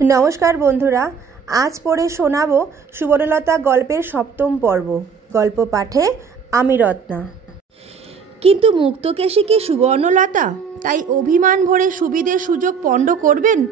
नमस्कार बंधुरा आज पढ़े शोनाबो सुवर्णलता गल्पेर सप्तम पर्व। गल्प पाठे आमी रत्ना। किन्तु मुक्तकेशी कि सुवर्णलता ताई अभिमान भरे सुविधे सुयोग पण्ड करबेन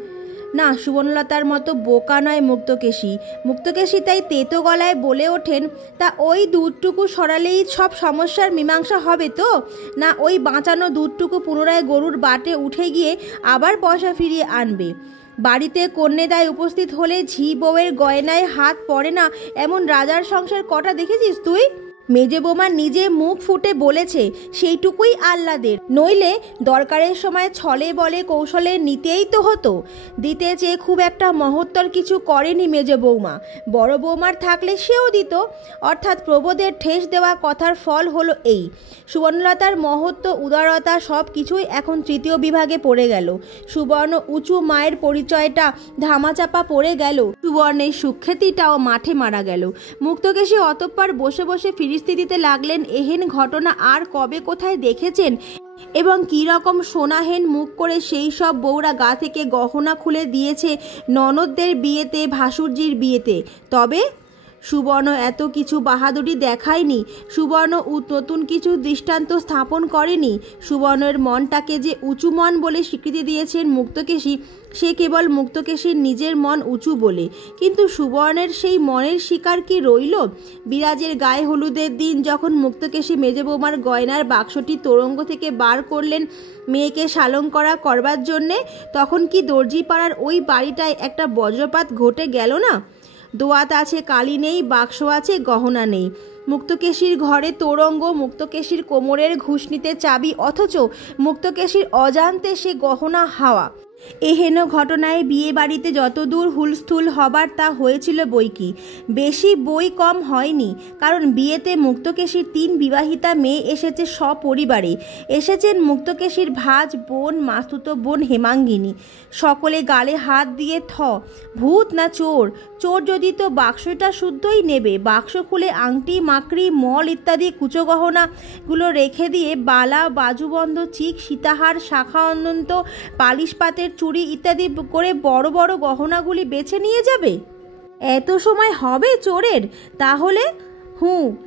ना। सुवर्णलतार मतो बोका नय मुक्तकेशी। मुक्तकेशी ताई तेतो गलाय बोले ओठेन, ता ओई दूधटुकु सरालेई सब समस्यार मीमांसा हबे तो ना ओई बाँचानो दूधटुकु पुनराय गरुर बाटे उठे गिये आबार पयसा फिरिये आनबे। बाड़ीते कन्यादाय उपस्थित होले झी बउएर गयनाय हाथ पड़े ना एमन राजार संसार कटा देखेछिस तुई? मेजे बौमा निजे मुख फुटे बोलेछे सेइटुकुई आल्लादेर, नइले दरकारेर समय छले बले कौशले नितेई तो हतो। दिते चेये खूब एकटा महत्तर किछु करेनी मेजे बौमा। बड़ बौमार थाकले सेओ दित, अर्थात प्रबोधेर ठेस देवा कथार फल हलो एई। सुवर्णलतार महत्व उदारता सब किछुई एखन तृतीय विभागे पड़े गेल। सुवर्ण उঁচু मायेर परिचयटा धामाचापा पड़े गेल। सुवर्णेर सुख्यातिटाও माठे मारा गेल। मुक्तकेशी अतঃपर बसे बसे फिरिस्ती दिते लागलेन एहेन घटना आर कबे कोथाय देखेছেন এবং কি রকম সোনাহেন মুখ করে সেই সব বউরা গা থেকে গহনা খুলে দিয়েছে ননদদের বিয়েতে, ভাসুরজির বিয়েতে। তবে সুবর্ণ এত কিছু বাহাদুরি দেখায়নি। সুবর্ণ নতুন কিছু দৃষ্টান্ত স্থাপন করেনি। সুবর্ণের মনটাকে যে উঁচু মন বলে স্বীকৃতি দিয়েছেন মুক্তকেশী, সে কেবল মুক্তকেশীর নিজের মন উঁচু বলে। কিন্তু সুবর্ণের সেই মনের শিকার কি রইল? বিরাজের গায়ে হলুদের দিন যখন মুক্তকেশী মেজে বৌমার গয়নার বাক্সটি তোরঙ্গ থেকে বার করলেন মেয়েকে শালঙ্করা করবার জন্যে, তখন কি দর্জিপাড়ার ওই বাড়িটায় একটা বজ্রপাত ঘটে গেল না? দোয়াত আছে কালি নেই, বাক্স আছে গহনা নেই। মুক্তকেশীর ঘরে তোরঙ্গ, মুক্তকেশীর কোমরের ঘুষনিতে চাবি, অথচ মুক্তকেশীর অজান্তে সে গহনা হাওয়া। এহেন ঘটনায় বিয়ে বাড়িতে যতদূর হুলস্থুল হবার তা হয়েছিল বইকি, বেশি বই কম হয়নি। কারণ বিয়েতে মুক্তকেশীর 3 বিবাহিতা মেয়ে এসেছে সপরিবারে। এসেছেন মুক্তকেশীর ভাজ বোন, মাস্তুতো বোন হেমাঙ্গিনী। সকলে গালে হাত দিয়ে ভূত না চোর? চোর যদি তো বাক্সটা শুদ্ধই নেবে। বাক্স খুলে আংটি, মাকড়ি, মল ইত্যাদি কুচো গহনাগুলো রেখে দিয়ে বালা, বাজুবন্ধ, চিক, সীতাহার, শাখা অনন্ত, পালিশ পাতের চুড়ি ইত্যাদি করে বড় বড় গহনাগুলি বেছে নিয়ে যাবে। এত সময় হবে চোরের? তাহলে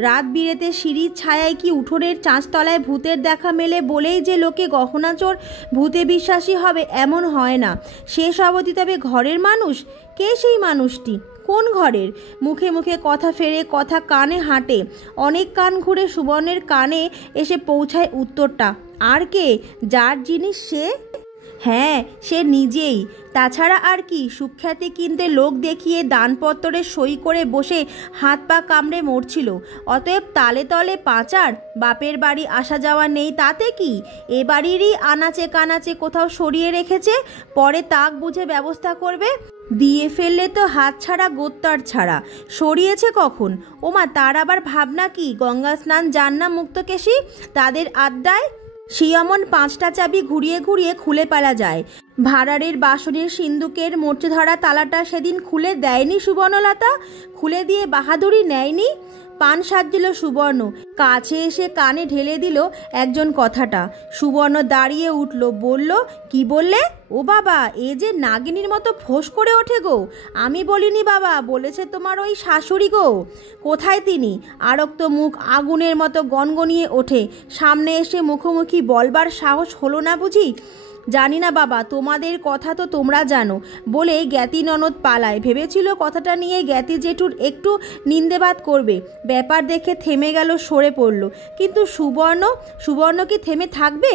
রাত বিরেতে সিঁড়ির ছায়ায় কি উঠোনের চাঁচতলায় ভূতের দেখা মেলে বলেই যে লোকে গহনা চোর, ভূতে বিশ্বাসী হবে এমন হয় না। শেষ অবধি তবে ঘরের মানুষ। কে সেই মানুষটি? কোন ঘরের? মুখে মুখে কথা ফেরে, কথা কানে হাঁটে। অনেক কান ঘুরে সুবর্ণের কানে এসে পৌঁছায় উত্তরটা। আর কে? যার জিনিস সে? হ্যাঁ, সে নিজেই। তাছাড়া আর কি? সুখ্যাতি কিনতে লোক দেখিয়ে দানপত্তরে সই করে বসে হাত পা কামড়ে মরছিল। অতএব তালে তলে পাচার। বাপের বাড়ি আসা যাওয়া নেই তাতে কি? এ বাড়িরই আনাচে কানাচে কোথাও সরিয়ে রেখেছে, পরে তাক বুঝে ব্যবস্থা করবে। দিয়ে ফেললে তো হাত ছাড়া গোত্তার ছাড়া। সরিয়েছে কখন? ওমা, তার আবার ভাবনা কি? গঙ্গা স্নান যান না মুক্তকেশী? তাদের আড্ডায় শিয়ামন 5টা চাবি ঘুরিয়ে ঘুরিয়ে খুলে পালা যায়। ভাড়ারের বাসনের সিন্দুকের মোর্চে ধরা তালাটা সেদিন খুলে দেয়নি সুবর্ণলতা? খুলে দিয়ে বাহাদুরি নেয়নি? পান সাজছিল সুবর্ণ। কাছে এসে কানে ঢেলে দিল একজন কথাটা। সুবর্ণ দাঁড়িয়ে উঠল, বলল, কি বললে? ও বাবা, এ যে নাগিনীর মতো ফোঁস করে ওঠে গো। আমি বলিনি বাবা, বলেছে তোমার ওই শাশুড়ি গো। কোথায় তিনি? আরক্ত মুখ আগুনের মতো গনগনিয়ে ওঠে। সামনে এসে মুখোমুখি বলবার সাহস হলো না বুঝি? জানি না বাবা, তোমাদের কথা তো তোমরা জানো বলে জ্ঞাতি ননদ পালায়। ভেবেছিল কথাটা নিয়ে জ্ঞাতি জেঠুর একটু নিন্দেবাদ করবে। ব্যাপার দেখে থেমে গেল, সরে পড়ল। কিন্তু সুবর্ণ কি থেমে থাকবে?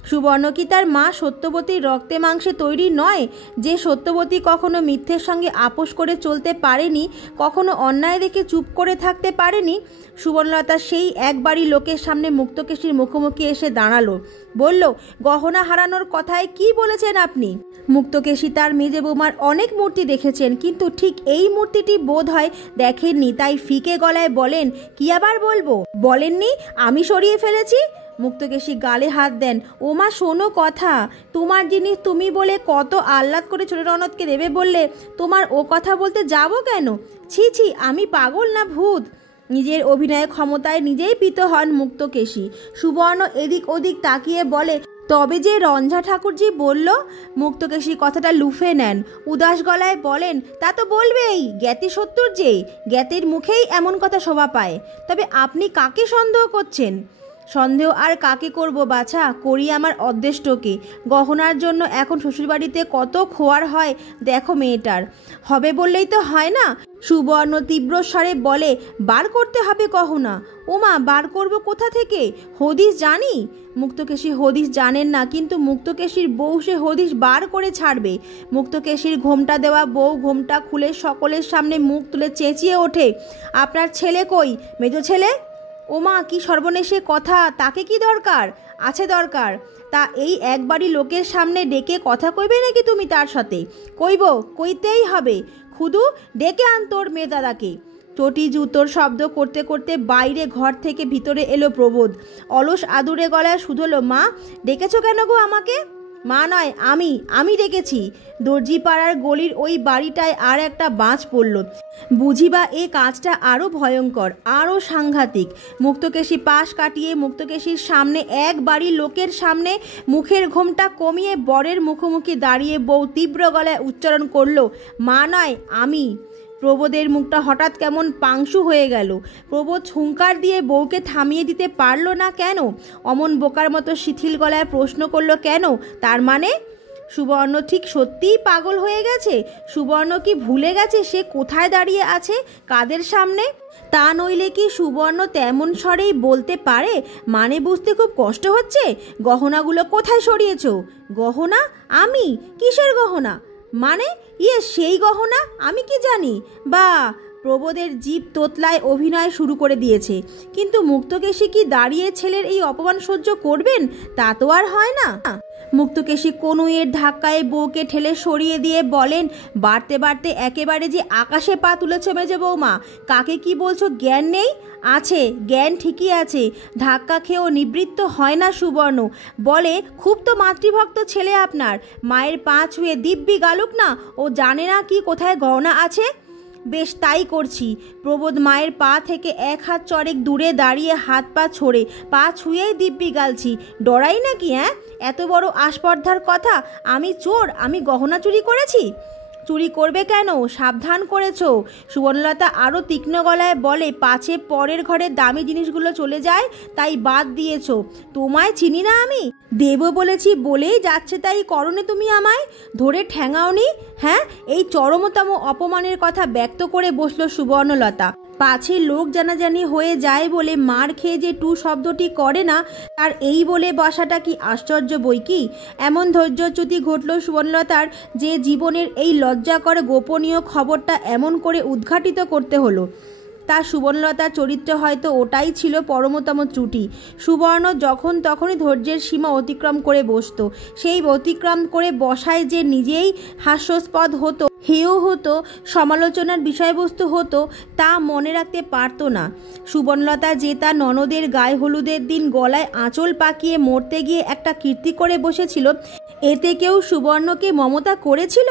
সুবর্ণ কি তার মা সত্যবতীর রক্তে মাংসে তৈরি নয়, যে সত্যবতী কখনো মিথ্যের সঙ্গে আপোষ করে চলতে পারেনি, কখনো অন্যায় দেখে চুপ করে থাকতে পারেনি? সুবর্ণলতা সেই একবারই লোকের সামনে মুক্তকেশীর মুখোমুখি এসে দাঁড়ালো, বলল, গহনা হারানোর কথায় কি বলেছেন আপনি? মুক্তকেশী তার মেজে বৌমার অনেক মূর্তি দেখেছেন, কিন্তু ঠিক এই মূর্তিটি বোধ হয় দেখেননি। তাই ফিকে গলায় বলেন, কি আবার বলবো? বলেননি? আমি সরিয়ে ফেলেছি। মুক্তকেশী গালে হাত দেন। ওমা, শোনো কথা। তোমার জিনিস তুমি বলে কত আহ্লাদ করে ছোট ননদকে দেবে বললে, তোমার ও কথা বলতে যাবো কেন? ছি ছি, আমি পাগল না ভূত? নিজের অভিনয় ক্ষমতায় নিজেই প্রীত হন মুক্তকেশী। সুবর্ণ এদিক ওদিক তাকিয়ে বলে, তবে যে রঞ্ঝা ঠাকুরজি বলল। মুক্তকেশী কথাটা লুফে নেন, উদাস গলায় বলেন, তা তো বলবেই, জ্ঞাতি সত্তর যে, জ্ঞাতির মুখেই এমন কথা শোভা পায়। তবে আপনি কাকে সন্দেহ করছেন? সন্দেহ আর কাকে করব বাছা, করি আমার অদৃষ্টকে। গহনার জন্য এখন শ্বশুরবাড়িতে কত খোয়ার হয় দেখো মেয়েটার। হবে বললেই তো হয় না। সুবর্ণ তীব্র স্বরে বলে, বার করতে হবে গহনা। ওমা, বার করব কোথা থেকে? হদিস জানি। মুক্তকেশী হদিস জানেন না, কিন্তু মুক্তকেশীর বউ সে হদিস বার করে ছাড়বে। মুক্তকেশীর ঘোমটা দেওয়া বউ ঘোমটা খুলে সকলের সামনে মুখ তুলে চেঁচিয়ে ওঠে, আপনার ছেলে কই? মেজো ছেলে? ওমা, কি সর্বনেশে কথা! তাকে কি দরকার? আছে দরকার। তা এই একবারই লোকের সামনে ডেকে কথা কইবে নাকি তুমি তার সাথে? কইব, কইতেই হবে। খুদু, ডেকে আন তোর মেয়ে দাদাকে। চটি জুতোর শব্দ করতে করতে বাইরে ঘর থেকে ভিতরে এলো প্রবোধ। অলস আদুরে গলায় শুধলো, মা, ডেকেছো কেন গো আমাকে? মা নয়, আমি ডেকেছি। দর্জি পাড়ার গলির ওই বাড়িটায় আর একটা বাজ পড়ল। বুঝিবা এ কাজটা আরও ভয়ঙ্কর, আরও সাংঘাতিক। মুক্তকেশী পাশ কাটিয়ে মুক্তকেশীর সামনে এক বাড়ির লোকের সামনে মুখের ঘোমটা কমিয়ে বরের মুখোমুখি দাঁড়িয়ে বউ তীব্র গলায় উচ্চারণ করল, মা নয়, আমি। প্রবোধের মুখটা হঠাৎ কেমন পাংশু হয়ে গেল। প্রবোধ হুঙ্কার দিয়ে বউকে থামিয়ে দিতে পারল না কেন? অমন বোকার মতো শিথিল গলায় প্রশ্ন করল, কেন? তার মানে? সুবর্ণ ঠিক সত্যিই পাগল হয়ে গেছে? সুবর্ণ কি ভুলে গেছে সে কোথায় দাঁড়িয়ে আছে, কাদের সামনে? তা নইলে কি সুবর্ণ তেমন স্বরেই বলতে পারে, মানে বুঝতে খুব কষ্ট হচ্ছে? গহনাগুলো কোথায় সরিয়েছ? গহনা? আমি? কিসের গহনা? মানে সেই গহনা আমি কি জানি? বা, প্রবোধের জিভ তোতলায় অভিনয় শুরু করে দিয়েছে। কিন্তু মুক্তকেশী কি দাঁড়িয়ে ছেলের এই অপমান সহ্য করবেন? তা তো আর হয় না। মুক্তকেশী কনুইয়ের ধাক্কায় বউকে ঠেলে সরিয়ে দিয়ে বলেন, বাড়তে বাড়তে একেবারে যে আকাশে পা তুলেছ মেজে বৌমা। কাকে কি বলছো জ্ঞান নেই? আছে জ্ঞান, ঠিকই আছে। ধাক্কা খেয়েও নিবৃত্ত হয় না সুবর্ণ। বলে, খুব তো মাতৃভক্ত ছেলে আপনার। মায়ের পা ছুঁয়ে দিব্যি গালুক না, ও জানে না কি কোথায় গহনা আছে। বেশ, তাই করছি। প্রবোধ মায়ের পা থেকে এক হাত চড়েক দূরে দাঁড়িয়ে হাত পা ছড়ে পা ছুঁয়েই দিব্যি গালছি। ডরাই নাকি? এত বড় আস্পর্ধার কথা? আমি চোর? আমি গহনা চুরি করেছি? চুরি করবে কেন? সাবধান করেছ। সুবর্ণলতা আরও তীক্ষ্ণ গলায় বলে, পাছে পরের ঘরে দামি জিনিসগুলো চলে যায়, তাই বাদ দিয়েছ। তোমায় চিনি না আমি? দেব বলেছি বলেই যাচ্ছে তাই করনে তুমি আমায় ধরে ঠ্যাঙাওনি? হ্যাঁ, এই চরমতম অপমানের কথা ব্যক্ত করে বসল সুবর্ণলতা। পাছে লোক জানাজানি হয়ে যায় বলে মার খেয়ে যে টু শব্দটি করে না, তার এই বলে বসাটা কি আশ্চর্য বই কি? এমন ধৈর্যচ্যুতি ঘটল সুবর্ণলতার যে জীবনের এই লজ্জাকর গোপনীয় খবরটা এমন করে উদ্ঘাটিত করতে হলো। তার সুবর্ণলতার চরিত্রে হয়তো ওটাই ছিল পরমতম ত্রুটি। সুবর্ণ যখন তখনই ধৈর্যের সীমা অতিক্রম করে বসত। সেই অতিক্রম করে বসায় যে নিজেই হাস্যাস্পদ হতো, হেয় হতো, সমালোচনার বিষয়বস্তু হতো, তা মনে রাখতে পারত না। সুবর্ণলতা যে তার ননদের গায়ে হলুদের দিন গলায় আঁচল পাকিয়ে মরতে গিয়ে একটা কীর্তি করে বসেছিল, এতে কেউ সুবর্ণকে মমতা করেছিল,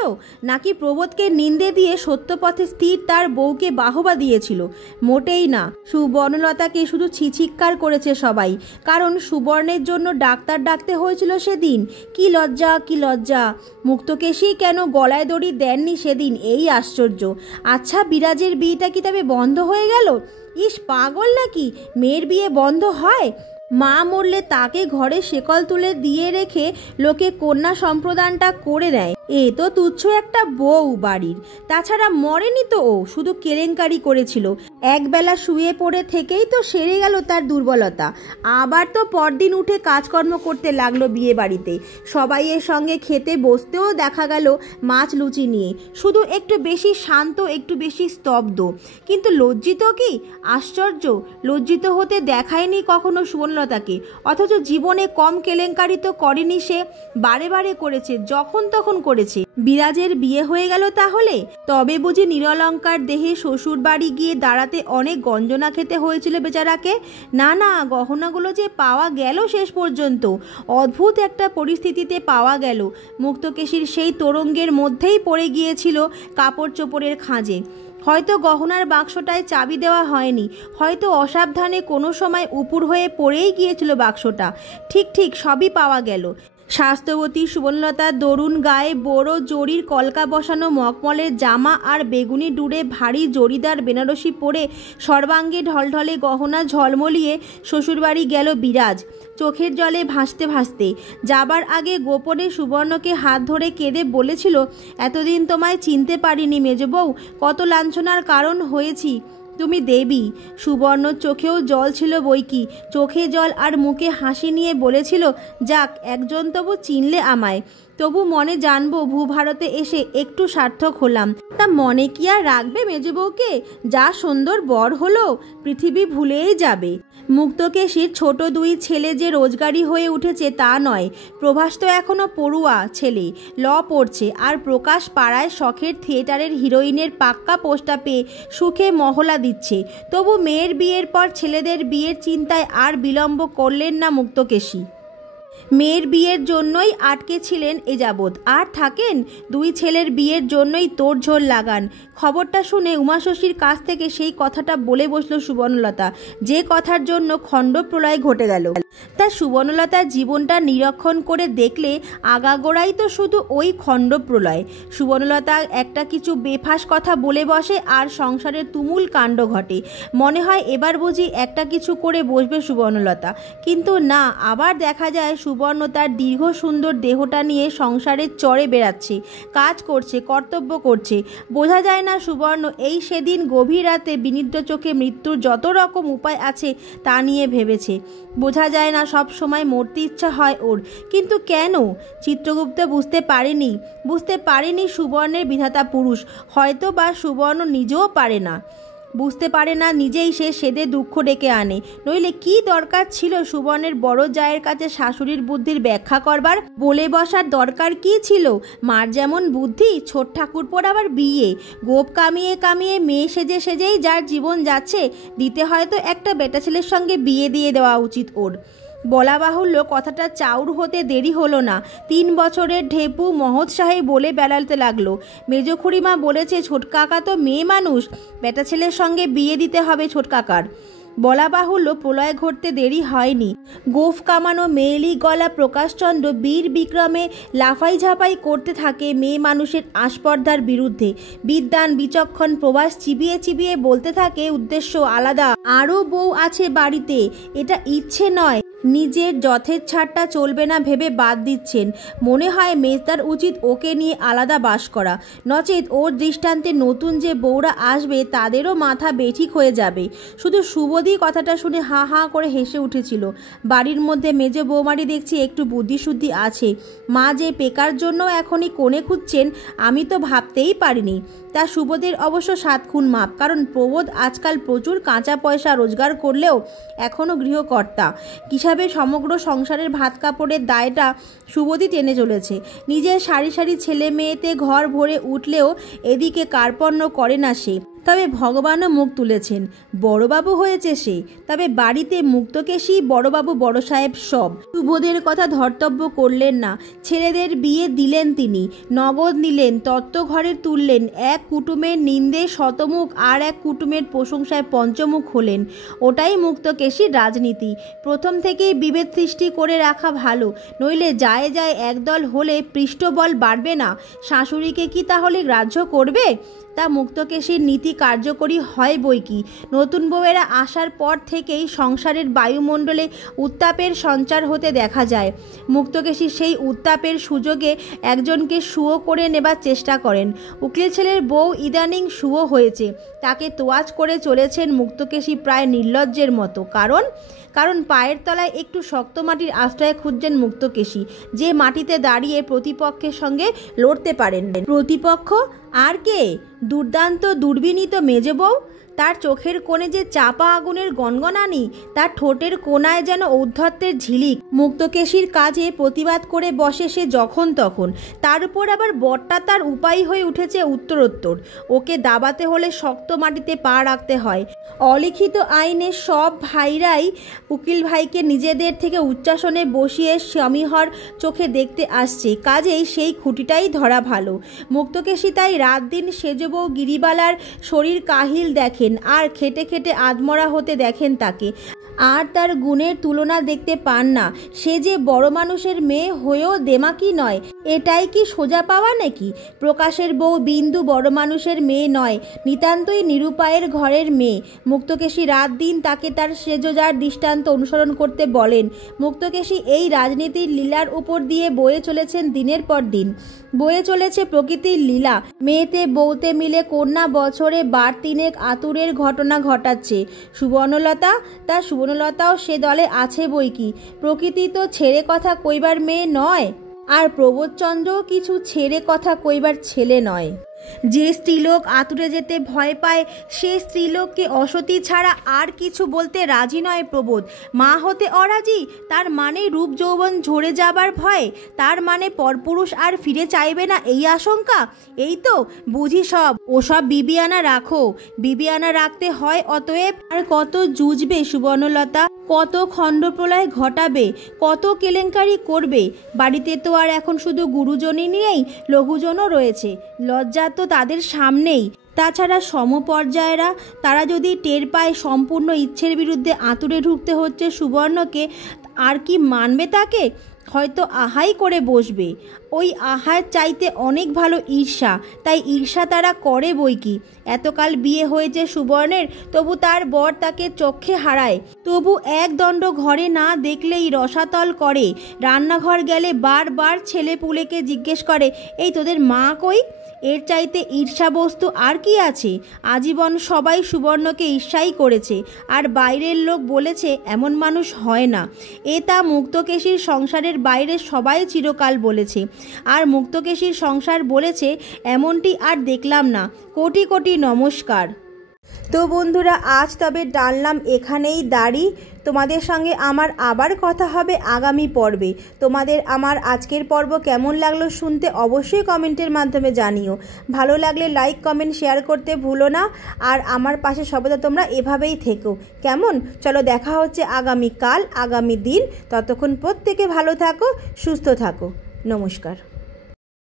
নাকি প্রবোধকে নিন্দে দিয়ে সত্যপথে স্থির তার বউকে বাহবা দিয়েছিল? মোটেই না। সুবর্ণলতাকে শুধু ছিছিক্কার করেছে সবাই, কারণ সুবর্ণের জন্য ডাক্তার ডাকতে হয়েছিল সেদিন। কি লজ্জা, কি লজ্জা! মুক্তকেশী কেন গলায় দড়ি দেননি সেদিন, এই আশ্চর্য। আচ্ছা, বিরাজের বিয়েটা কি তবে বন্ধ হয়ে গেল? ইস, পাগল নাকি? মেয়ের বিয়ে বন্ধ হয়? মা মরলে তাকে ঘরে শেকল তুলে দিয়ে রেখে লোকে কন্যা সম্প্রদানটা করে দেয়। এ তো তুচ্ছ একটা বউ বাড়ির। তাছাড়া মরেনি তো, ও শুধু কেলেঙ্কারি করেছিল। একবেলা শুয়ে পড়ে থেকেই তো সেরে গেল তার দুর্বলতা। আবার তো পরদিন উঠে কাজকর্ম করতে লাগলো বিয়ে বাড়িতে। সবাইয়ের সঙ্গে খেতে বসতেও দেখা গেল মাছ লুচি নিয়ে, শুধু একটু বেশি শান্ত, একটু বেশি স্তব্ধ। কিন্তু লজ্জিত কি? আশ্চর্য, লজ্জিত হতে দেখায়নি কখনো সুবর্ণলতাকে। অথচ জীবনে কম কেলেঙ্কারি তো করেনি সে। বারে বারে করেছে, যখন তখন করেছে। করেছে। বিরাজের বিয়ে হয়ে গেল তাহলে? তবে বুঝি নিরলঙ্কার দেহে শ্বশুর বাড়ি গিয়ে দাঁড়াতে অনেক গঞ্জনা খেতে হয়েছিল বেচারাকে? না না, গহনাগুলো যে পাওয়া গেল শেষ পর্যন্ত, অদ্ভুত একটা পরিস্থিতিতে পাওয়া গেল। মুক্তকেশীর সেই তোরঙ্গের মধ্যেই পড়ে গিয়েছিল কাপড় চোপড়ের খাঁজে। হয়তো গহনার বাক্সটায় চাবি দেওয়া হয়নি, হয়তো অসাবধানে কোনো সময় উপুর হয়ে পড়েই গিয়েছিল বাক্সটা। ঠিক ঠিক সবই পাওয়া গেল। স্বাস্থ্যবতী সুবর্ণলতার দরুন গায়ে বড় জরির কলকা বসানো মখমলের জামা আর বেগুনি ডুরে ভারী জরিদার বেনারসি পরে সর্বাঙ্গে ঢলঢলে গহনা ঝলমলিয়ে শ্বশুরবাড়ি গেল বিরাজ, চোখের জলে ভাসতে ভাসতে। যাবার আগে গোপনে সুবর্ণকে হাত ধরে কেঁদে বলেছিল, এতদিন তোমায় চিনতে পারিনি মেজবউ, কত লাঞ্ছনার কারণ হয়েছি। তুমি দেবী। সুবর্ণর চোখেও জল ছিল বইকি, চোখে জল আর মুখে হাসি নিয়ে বলেছিল, যাক একজন তবু চিনলে আমায়, তবু মনে জানবো ভূভারতে এসে একটু সার্থক হলাম। তা মনে কি আর রাখবে মেজবউকে? যা সুন্দর বর হলো, পৃথিবী ভুলেই যাবে। মুক্তকেশীর ছোট দুই ছেলে যে রোজগারি হয়ে উঠেছে তা নয়। প্রভাস তো এখনো পড়ুয়া ছেলে, ল পড়ছে, আর প্রকাশ পাড়ায় শখের থিয়েটারের হিরোইনের পাক্কা পোস্টটা পেয়ে সুখে মহলা দিচ্ছে। তবু মেয়ের বিয়ের পর ছেলেদের বিয়ের চিন্তায় আর বিলম্ব করলেন না মুক্তকেশী। মেয়ের বিয়ের জন্যই আটকে ছিলেন এ যাবৎ, আর থাকেন? দুই ছেলের বিয়ের জন্যই তোড়ঝোড় লাগান। খবরটা শুনে উমাশশীর কাছ থেকে সেই কথাটা বলে বসল সুবর্ণলতা, যে কথার জন্য খণ্ডপ্রলয় ঘটে গেল। তা সুবর্ণলতার জীবনটা নিরীক্ষণ করে দেখলে আগাগোড়াই তো শুধু ওই খণ্ডপ্রলয়। সুবর্ণলতা একটা কিছু বেফাস কথা বলে বসে আর সংসারের তুমুল কাণ্ড ঘটে। মনে হয় এবার বুঝি একটা কিছু করে বসবে সুবর্ণলতা, কিন্তু না, আবার দেখা যায় সুবর্ণ তার দীর্ঘ সুন্দর দেহটা নিয়ে সংসারের চরে বেড়াচ্ছে, কাজ করছে, কর্তব্য করছে। বোঝা যায় না সুবর্ণ এই সেদিন গভীর রাতে বিনিদ্র চোখে মৃত্যুর যত রকম উপায় আছে তা নিয়ে ভেবেছে। বোঝা যায় না সব সময় মরতে ইচ্ছা হয় ওর, কিন্তু কেন? চিত্রগুপ্ত বুঝতে পারেনি সুবর্ণের বিধাতা পুরুষ। হয়তো বা সুবর্ণ নিজেও বুঝতে পারে না নিজেই সে সেদে দুঃখ ডেকে আনে। নইলে কি দরকার ছিল সুবর্ণের বড় জায়ের কাছে শাশুড়ির বুদ্ধির ব্যাখ্যা করবার? বলে বসার দরকার কি ছিল? মার যেমন বুদ্ধি, ছোট ঠাকুরপোর আবার বিয়ে। গোপ কামিয়ে কামিয়ে মেয়ে সেজেই যার জীবন যাচ্ছে, দিতে হয়তো একটা বেটা ছেলের সঙ্গে বিয়ে দিয়ে দেওয়া উচিত ওর। বলা বাহুল্য, কথাটা চাউর হতে দেরি হলো না। 3 বছরের ঢেপু মহৎ সাহেব বলে বেড়াতে লাগলো, মেজ খুড়িমা বলেছে ছোটকাকা তো মেয়ে মানুষ, বেটা ছেলের সঙ্গে বিয়ে দিতে হবে ছোটকাকার। বলা বাহুল্য, প্রলয় ঘটতে দেরি হয়নি। গোফ কামানো মেয়েলি গলা প্রকাশচন্দ্র বীর বিক্রমে লাফাই ঝাঁপাই করতে থাকে মেয়ে মানুষের আস্পর্ধার বিরুদ্ধে। বিদ্বান বিচক্ষণ প্রভাস চিবিয়ে চিবিয়ে বলতে থাকে, উদ্দেশ্য আলাদা, আরও বউ আছে বাড়িতে, এটা ইচ্ছে নয়। নিজের যথের ছাড়টা চলবে না ভেবে বাদ দিচ্ছেন। মনে হয় মেজদার উচিত ওকে নিয়ে আলাদা বাস করা, নচেত ওর দৃষ্টান্তে নতুন যে বউরা আসবে তাদেরও মাথা বেঠিক হয়ে যাবে। শুধু সুবোধী কথাটা শুনে হা হা করে হেসে উঠেছিল। বাড়ির মধ্যে মেজ বৌমারি দেখছি একটু বুদ্ধিশুদ্ধি আছে। মা যে পেকার জন্য এখনই কোণে খুঁজছেন আমি তো ভাবতেই পারিনি। তা সুবোধের অবশ্য 7 খুন মাপ, কারণ প্রবোধ আজকাল প্রচুর কাঁচা পয়সা রোজগার করলেও এখনও গৃহকর্তা হিসাবে সমগ্র সংসারের ভাত কাপড়ের দায়টা সুবোধই টেনে চলেছে। নিজের সারি সারি ছেলে মেয়েতে ঘর ভরে উঠলেও এদিকে কার্পণ্য করে না সে। তবে ভগবানও মুখ তুলেছেন, বড়বাবু হয়েছে সে। তবে বাড়িতে মুক্তকেশী, বড়বাবু, বড় সাহেব সব। সুবোধের কথা ধর্তব্য করলেন না। ছেলেদের বিয়ে দিলেন তিনি, নগদ নিলেন, তত্ত্ব ঘরে তুললেন। এক কুটুমের নিন্দে শতমুখ, আর এক কুটুমের প্রশংসায় পঞ্চমুখ হলেন। ওটাই মুক্তকেশীর রাজনীতি। প্রথম থেকেই বিভেদ সৃষ্টি করে রাখা ভালো, নইলে যায় একদল হলে পৃষ্ঠবল বাড়বে না। শাশুড়িকে কি তাহলে গ্রাহ্য করবে? তা মুক্তকেশীর নীতি কার্যকরী হয় বইকি। নতুন বউয়েরা আসার পর থেকেই সংসারের বায়ুমণ্ডলে উত্তাপের সঞ্চার হতে দেখা যায়। মুক্তকেশী সেই উত্তাপের সুযোগে একজনকে সুয়ো করে নেবার চেষ্টা করেন। উকিল ছেলের বউ ইদানিং সুয়ো হয়েছে, তাকে তোয়াজ করে চলেছেন মুক্তকেশী প্রায় নির্লজ্জের মতো। কারণ পায়ের তলায় একটু শক্ত মাটির আশ্রয় খুঁজছেন মুক্তকেশী, যে মাটিতে দাঁড়িয়ে প্রতিপক্ষের সঙ্গে লড়তে পারেন। প্রতিপক্ষ আর কে? দুর্দান্ত দুর্বিনীত মেজ বউ। তার চোখের কোণে যে চাপা আগুনের গনগনানি, তার ঠোঁটের কোণায় যেন ঔদ্ধত্যের ঝিলিক। মুক্তকেশীর কাজে প্রতিবাদ করে বসে সে যখন তখন। তার উপর আবার বরটা তার উপায় হয়ে উঠেছে উত্তরোত্তর। ওকে দাবাতে হলে শক্ত মাটিতে পা রাখতে হয়। অলিখিত আইনে সব ভাইরাই উকিল ভাইকে নিজেদের থেকে উচ্চাসনে বসিয়ে স্বামীহর চোখে দেখতে আসছে, কাজেই সেই খুঁটিটাই ধরা ভালো। মুক্তকেশী তাই রাত দিন সেজবউ গিরিবালার শরীর কাহিল দেখেন, আর খেটে খেটে আধমরা হতে দেখেন তাকে, আর তার গুণের তুলনা দেখতে পান না। সে যে বড় মানুষের মেয়ে হয়েও দেমাকি নয়, এটাই কি সোজা পাওয়া নাকি? প্রকাশের বউ বিন্দু বড় মানুষের মেয়ে নয়, নিতান্তই নিরুপায়ের ঘরের মেয়ে। মুক্তকেশী রাত দিন তাকে তার সেজজার দৃষ্টান্ত অনুসরণ করতে বলেন। মুক্তকেশী এই রাজনীতির লীলার উপর দিয়ে বয়ে চলেছেন দিনের পর দিন। বয়ে চলেছে প্রকৃতির লীলা। মেয়েতে বউতে মিলে কন্যা বছরে বার তিনেক আতুরের ঘটনা ঘটাচ্ছে। সুবর্ণলতা, তার সুবর্ণলতাও সে দলে আছে বই কি। প্রকৃতি তো ছেড়ে কথা কইবার মেয়ে নয়, আর প্রবোধচন্দ্রও কিছু ছেড়ে কথা কইবার ছেলে নয়। যে স্ত্রীলোক আতুরে যেতে ভয় পায়, সে স্ত্রীলোককে অসতী ছাড়া আর কিছু বলতে রাজি নয় প্রবোধ। মা হতে অরাজি, তার মানে রূপ যৌবন ঝরে যাবার ভয়, তার মানে পরপুরুষ আর ফিরে চাইবে না এই আশঙ্কা। এই তো বুঝি সব। ওসব বিবিয়ানা রাখো, বিবিয়ানা রাখতে হয় অতএব। আর কত জুঝবে সুবর্ণলতা, কত খণ্ডপ্রলয় ঘটাবে, কত কেলেঙ্কারি করবে। বাড়িতে তো আর এখন শুধু গুরুজনই নেই, লঘুজনও রয়েছে। লজ্জা তো তাদের সামনেই। তাছাড়া সমপর্যায়েরা, তারা যদি টের পায় সম্পূর্ণ ইচ্ছের বিরুদ্ধে আতুরে ঢুকতে হচ্ছে সুবর্ণকে, আর কি মানবে তাকে? হয়তো আহাই করে বসবে। ওই আহার চাইতে অনেক ভালো ঈর্ষা, তাই ঈর্ষা তারা করে বই কি। এতকাল বিয়ে হয়েছে সুবর্ণের, তবু তার বর তাকে চক্ষে হারায়, তবু এক দণ্ড ঘরে না দেখলেই রসাতল করে। রান্নাঘর গেলে বারবার ছেলে পুলেকে জিজ্ঞেস করে, এই তোদের মা কই? এর চাইতে ঈর্ষা বস্তু আর কি আছে? আজীবন সবাই সুবর্ণকে ঈর্ষাই করেছে, আর বাইরের লোক বলেছে এমন মানুষ হয় না। তা মুক্তকেশীর সংসারের বাইরে সবাই চিরকাল বলেছে, আর মুক্তকেশীর সংসার বলেছে এমনটি আর দেখলাম না। কোটি কোটি নমস্কার। তো বন্ধুরা, আজ তবে টানলাম এখানেই দাড়ি। তোমাদের সঙ্গে আমার আবার কথা হবে আগামী পর্বে। তোমাদের আমার আজকের পর্ব কেমন লাগলো শুনতে অবশ্যই কমেন্টের মাধ্যমে জানিও। ভালো লাগলে লাইক কমেন্ট শেয়ার করতে ভুলো না, আর আমার পাশে সর্বদা তোমরা এভাবেই থেকো, কেমন? চলো, দেখা হচ্ছে আগামীকাল, আগামী দিন। ততক্ষণ প্রত্যেকে ভালো থাকো, সুস্থ থাকো। নমস্কার।